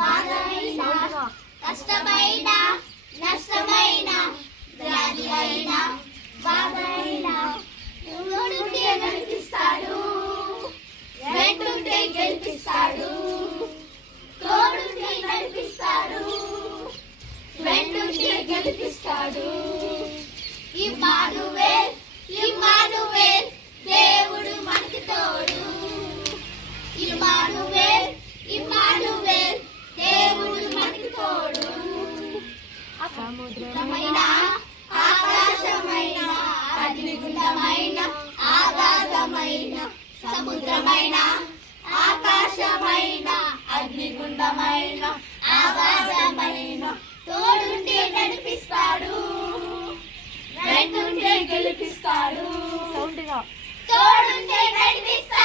బాధైన కష్టమైన నష్టమైన వ్యాధి అయిన బాధైన తోడుంటే నడిపిస్తాడు వెంటుంటే గెలిపిస్తాడు తోడుంటే నడిపిస్తాడు వెంటుంటే గెలిపిస్తాడు ఇమ్మానువేల్ ఇమ్మానువేల్ దేవుడు మనకి తోడు ఇమ్మానువేల్ ఇమ్మానువేల్ దేవుడు మనకి తోడు సముద్రమైన ఆకాశమైన అగ్నిగుండమైన ఆగాధమైన సముద్రమైన ఆకాశమైన అగ్నిగుండమైన ఆగాధమైన తోడుంటే నడిపిస్తాడు వెంటుంటే గెలిపిస్తాడు తోడుంటే నడిపిస్తాడు